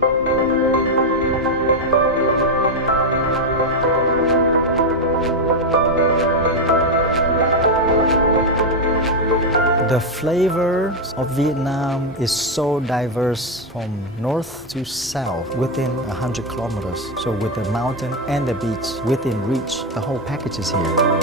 The flavor of Vietnam is so diverse from north to south within 100 kilometers. So with the mountain and the beach within reach, the whole package is here.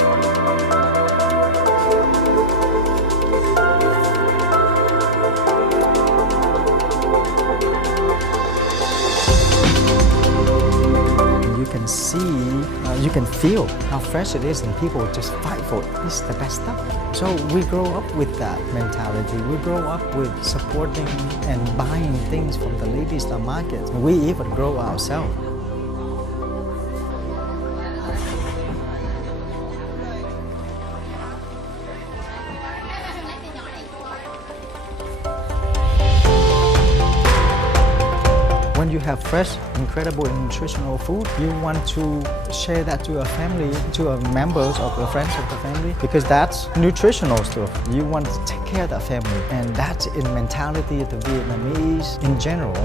You can feel how fresh it is and people just fight for it. This is the best stuff. So we grow up with that mentality. We grow up with supporting and buying things from the ladies' market. We even grow ourselves. When you have fresh, incredible and nutritional food, you want to share that to your family, to your members of your friends of the family, because that's nutritional stuff. You want to take care of that family, and that's in mentality of the Vietnamese in general.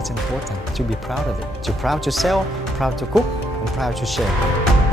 It's important to be proud of it. You're proud to sell, proud to cook, and proud to share.